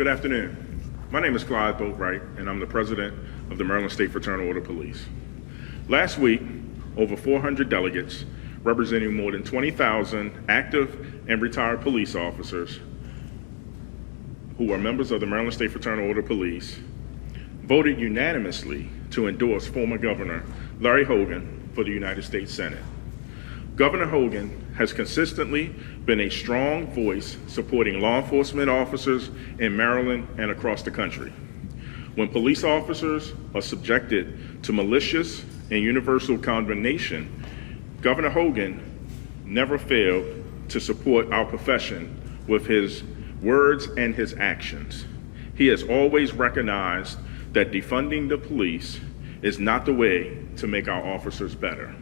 Good afternoon. My name is Clyde Boatwright, and I'm the president of the Maryland State Fraternal Order Police. Last week, over 400 delegates, representing more than 20,000 active and retired police officers who are members of the Maryland State Fraternal Order Police, voted unanimously to endorse former Governor Larry Hogan for the United States Senate. Governor Hogan has consistently been a strong voice supporting law enforcement officers in Maryland and across the country. When police officers are subjected to malicious and universal condemnation, Governor Hogan never failed to support our profession with his words and his actions. He has always recognized that defunding the police is not the way to make our officers better.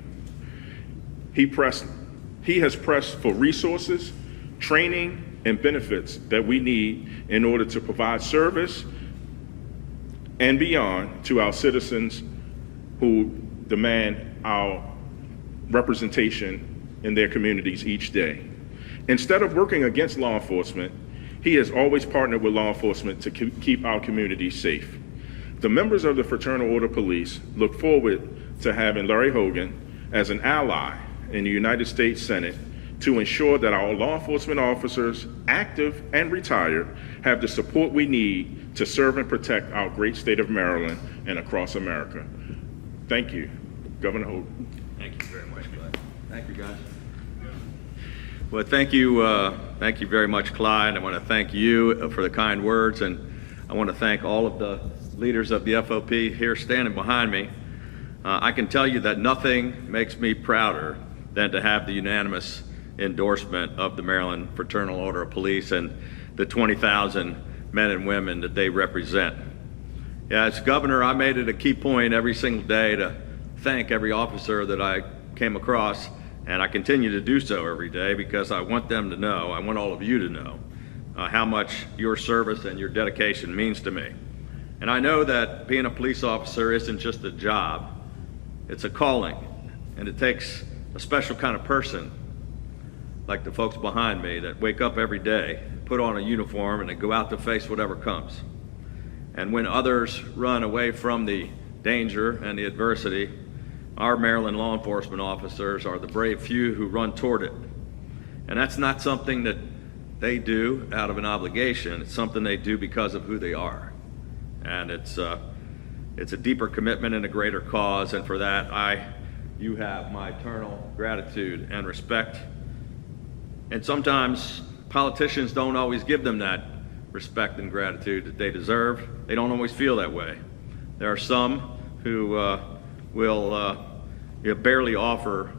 He has pressed for resources, training, and benefits that we need in order to provide service and beyond to our citizens who demand our representation in their communities each day. Instead of working against law enforcement, he has always partnered with law enforcement to keep our communities safe. The members of the Fraternal Order Police look forward to having Larry Hogan as an ally in the United States Senate to ensure that our law enforcement officers, active and retired, have the support we need to serve and protect our great state of Maryland and across America. Thank you, Governor Hogan. Thank you very much, Clyde. Thank you, guys. Well, thank you very much, Clyde. I want to thank you for the kind words, and I want to thank all of the leaders of the FOP here standing behind me. I can tell you that nothing makes me prouder than to have the unanimous endorsement of the Maryland Fraternal Order of Police and the 20,000 men and women that they represent. Yeah, as governor, I made it a key point every single day to thank every officer that I came across, and I continue to do so every day because I want them to know, I want all of you to know, how much your service and your dedication means to me. And I know that being a police officer isn't just a job, it's a calling, and it takes a special kind of person, like the folks behind me, that wake up every day, put on a uniform, and they go out to face whatever comes. And when others run away from the danger and the adversity, our Maryland law enforcement officers are the brave few who run toward it. And that's not something that they do out of an obligation, it's something they do because of who they are. And it's a deeper commitment and a greater cause, and for that, you have my eternal gratitude and respect. And sometimes politicians don't always give them that respect and gratitude that they deserve. They don't always feel that way. There are some who will barely offer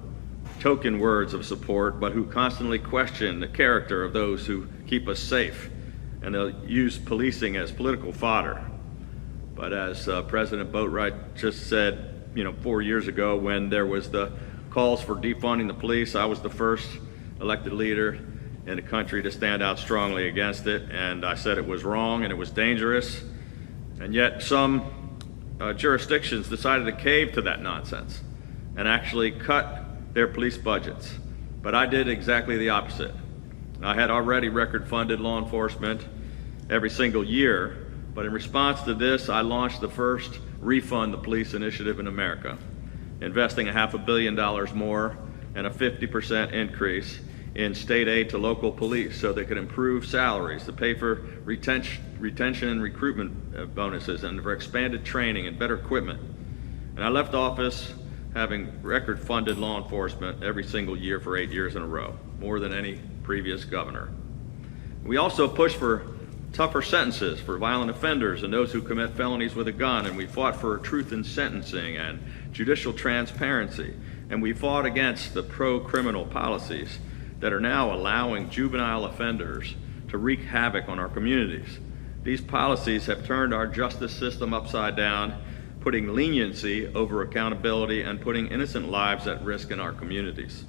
token words of support, but who constantly question the character of those who keep us safe, and they'll use policing as political fodder. But as President Boatwright just said, 4 years ago when there was the calls for defunding the police, I was the first elected leader in the country to stand out strongly against it, and I said it was wrong and it was dangerous, and yet some jurisdictions decided to cave to that nonsense and actually cut their police budgets. But I did exactly the opposite. I had already record-funded law enforcement every single year, but in response to this, I launched the first Refund the Police initiative in America, investing $500 million more and a 50% increase in state aid to local police so they could improve salaries, to pay for retention and recruitment bonuses, and for expanded training and better equipment. And I left office having record-funded law enforcement every single year for 8 years in a row, more than any previous governor. We also pushed for tougher sentences for violent offenders and those who commit felonies with a gun, and we fought for truth in sentencing and judicial transparency, and we fought against the pro-criminal policies that are now allowing juvenile offenders to wreak havoc on our communities. These policies have turned our justice system upside down, putting leniency over accountability and putting innocent lives at risk in our communities.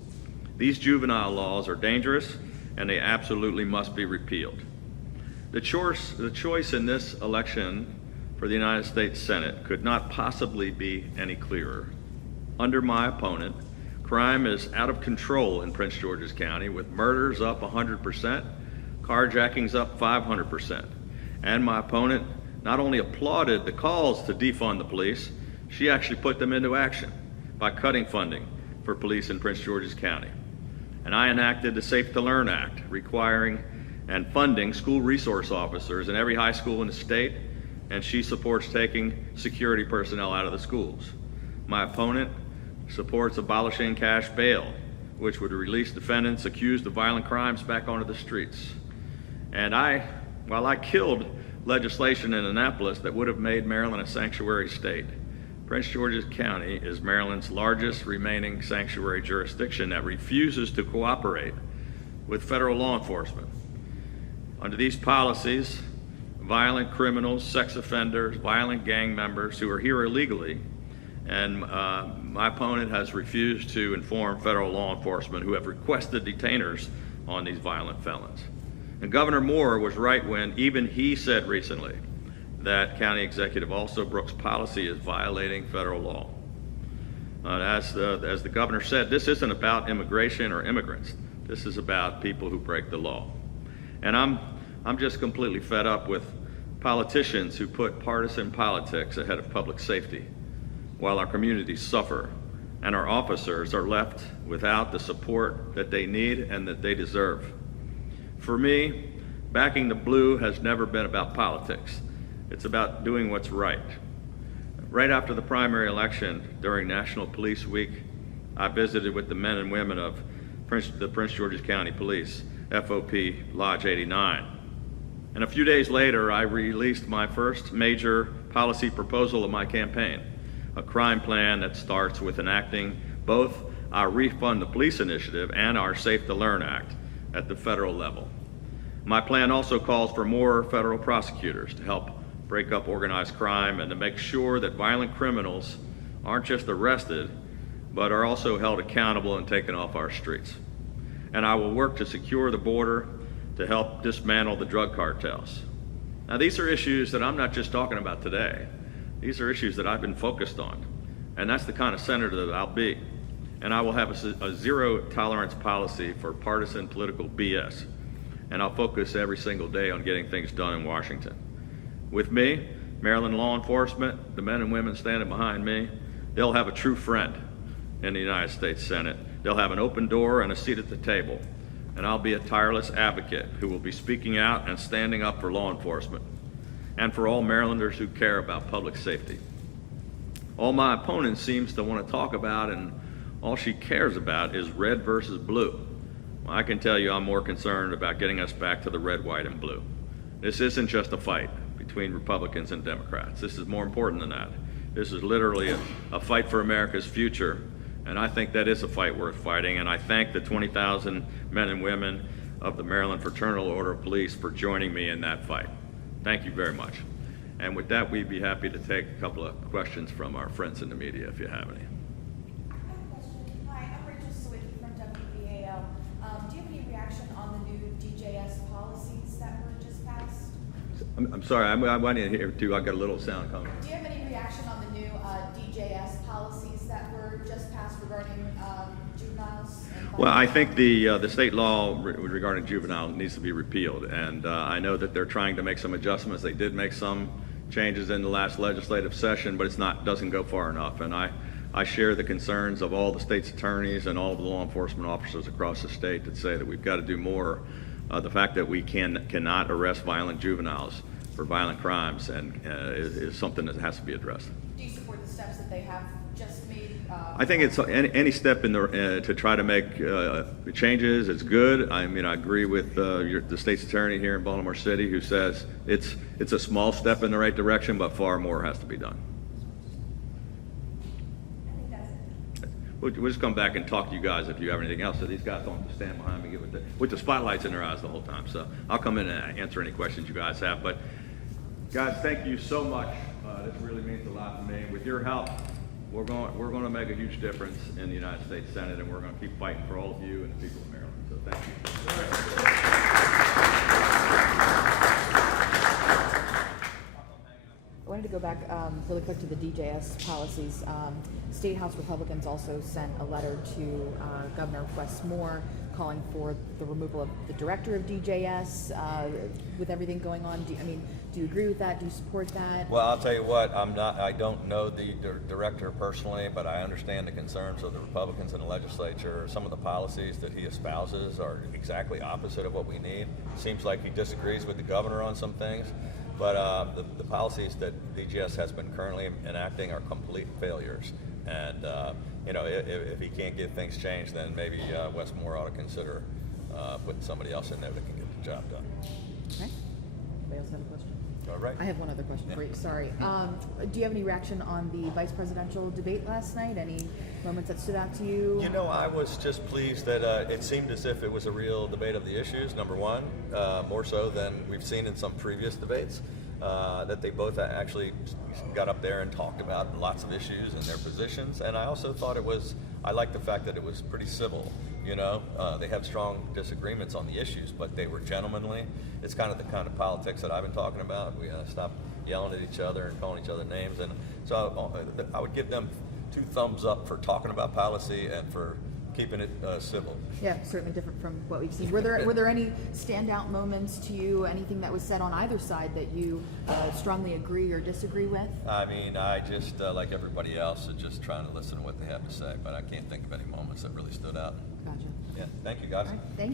These juvenile laws are dangerous, and they absolutely must be repealed. The choice in this election for the United States Senate could not possibly be any clearer. Under my opponent, crime is out of control in Prince George's County, with murders up 100%, carjackings up 500%, And my opponent not only applauded the calls to defund the police, she actually put them into action by cutting funding for police in Prince George's County. And I enacted the Safe to Learn Act, requiring and funding school resource officers in every high school in the state, and she supports taking security personnel out of the schools. My opponent supports abolishing cash bail, which would release defendants accused of violent crimes back onto the streets. And while I killed legislation in Annapolis that would have made Maryland a sanctuary state, Prince George's County is Maryland's largest remaining sanctuary jurisdiction that refuses to cooperate with federal law enforcement. Under these policies, violent criminals, sex offenders, violent gang members who are here illegally, and my opponent has refused to inform federal law enforcement who have requested detainers on these violent felons. And Governor Moore was right when even he said recently that County Executive Alsobrooks' policy is violating federal law. As the governor said, this isn't about immigration or immigrants. This is about people who break the law. And I'm just completely fed up with politicians who put partisan politics ahead of public safety, while our communities suffer and our officers are left without the support that they need and that they deserve. For me, backing the blue has never been about politics. It's about doing what's right. Right after the primary election during National Police Week, I visited with the men and women of the Prince George's County Police, FOP Lodge 89. And a few days later, I released my first major policy proposal of my campaign, a crime plan that starts with enacting both our Refund the Police initiative and our Safe to Learn Act at the federal level. My plan also calls for more federal prosecutors to help break up organized crime and to make sure that violent criminals aren't just arrested, but are also held accountable and taken off our streets. And I will work to secure the border to help dismantle the drug cartels. Now, these are issues that I'm not just talking about today. These are issues that I've been focused on, and that's the kind of senator that I'll be. And I will have a zero tolerance policy for partisan political BS, and I'll focus every single day on getting things done in Washington. With me, Maryland law enforcement, the men and women standing behind me, they'll have a true friend in the United States Senate. They'll have an open door and a seat at the table. And I'll be a tireless advocate who will be speaking out and standing up for law enforcement and for all Marylanders who care about public safety. All my opponent seems to want to talk about and all she cares about is red versus blue. Well, I can tell you I'm more concerned about getting us back to the red, white, and blue. This isn't just a fight between Republicans and Democrats. This is more important than that. This is literally a fight for America's future. And I think that is a fight worth fighting, and I thank the 20,000 men and women of the Maryland Fraternal Order of Police for joining me in that fight. Thank you very much. And with that, we'd be happy to take a couple of questions from our friends in the media, if you have any. Hi, I'm Rachel Sawicki from WBAL. Do you have any reaction on the new DJS policies that were just passed? I'm sorry, I want to hear too. I got a little sound coming. Do you have any reaction on the new DJS policies that were just passed regarding juveniles? Well, I think the state law regarding juvenile needs to be repealed, and I know that they're trying to make some adjustments. They did make some changes in the last legislative session, but doesn't go far enough. And I share the concerns of all the state's attorneys and all of the law enforcement officers across the state that say that we've got to do more. The fact that we cannot arrest violent juveniles for violent crimes is something that has to be addressed. Do you support the steps that they have just made? I think it's any step in to try to make changes. It's good. I mean, I agree with the state's attorney here in Baltimore City, who says it's a small step in the right direction, but far more has to be done. I think that's it. We'll just come back and talk to you guys if you have anything else. So these guys don't have to stand behind me with the spotlights in their eyes the whole time. So I'll come in and answer any questions you guys have. But guys, thank you so much. This really means a lot to me. With your help, we're going to make a huge difference in the United States Senate, and we're going to keep fighting for all of you and the people of Maryland. So thank you. I wanted to go back really quick to the DJS policies. State House Republicans also sent a letter to Governor Wes Moore calling for the removal of the director of DJS with everything going on. Do you agree with that? Do you support that? Well, I'll tell you what, I don't know the director personally, but I understand the concerns of the Republicans in the legislature. Some of the policies that he espouses are exactly opposite of what we need. Seems like he disagrees with the governor on some things, but the policies that DGS has been currently enacting are complete failures. And if he can't get things changed, then maybe Westmore ought to consider putting somebody else in there that can get the job done. Okay. Anybody else have a question? All right. I have one other question for you. Sorry. Do you have any reaction on the vice presidential debate last night? Any moments that stood out to you? You know, I was just pleased that it seemed as if it was a real debate of the issues, number one, more so than we've seen in some previous debates, that they both actually got up there and talked about lots of issues and their positions. And I also thought I liked the fact that it was pretty civil. You know, they have strong disagreements on the issues, but they were gentlemanly. It's kind of the kind of politics that I've been talking about. We stop yelling at each other and calling each other names. And so I would give them 2 thumbs up for talking about policy and for keeping it civil. Yeah, certainly different from what we've seen. Were there any standout moments to you? Anything that was said on either side that you strongly agree or disagree with? I mean, I just, like everybody else, is just trying to listen to what they have to say, but I can't think of any moments that really stood out. Gotcha. Yeah, thank you, guys. All right, thank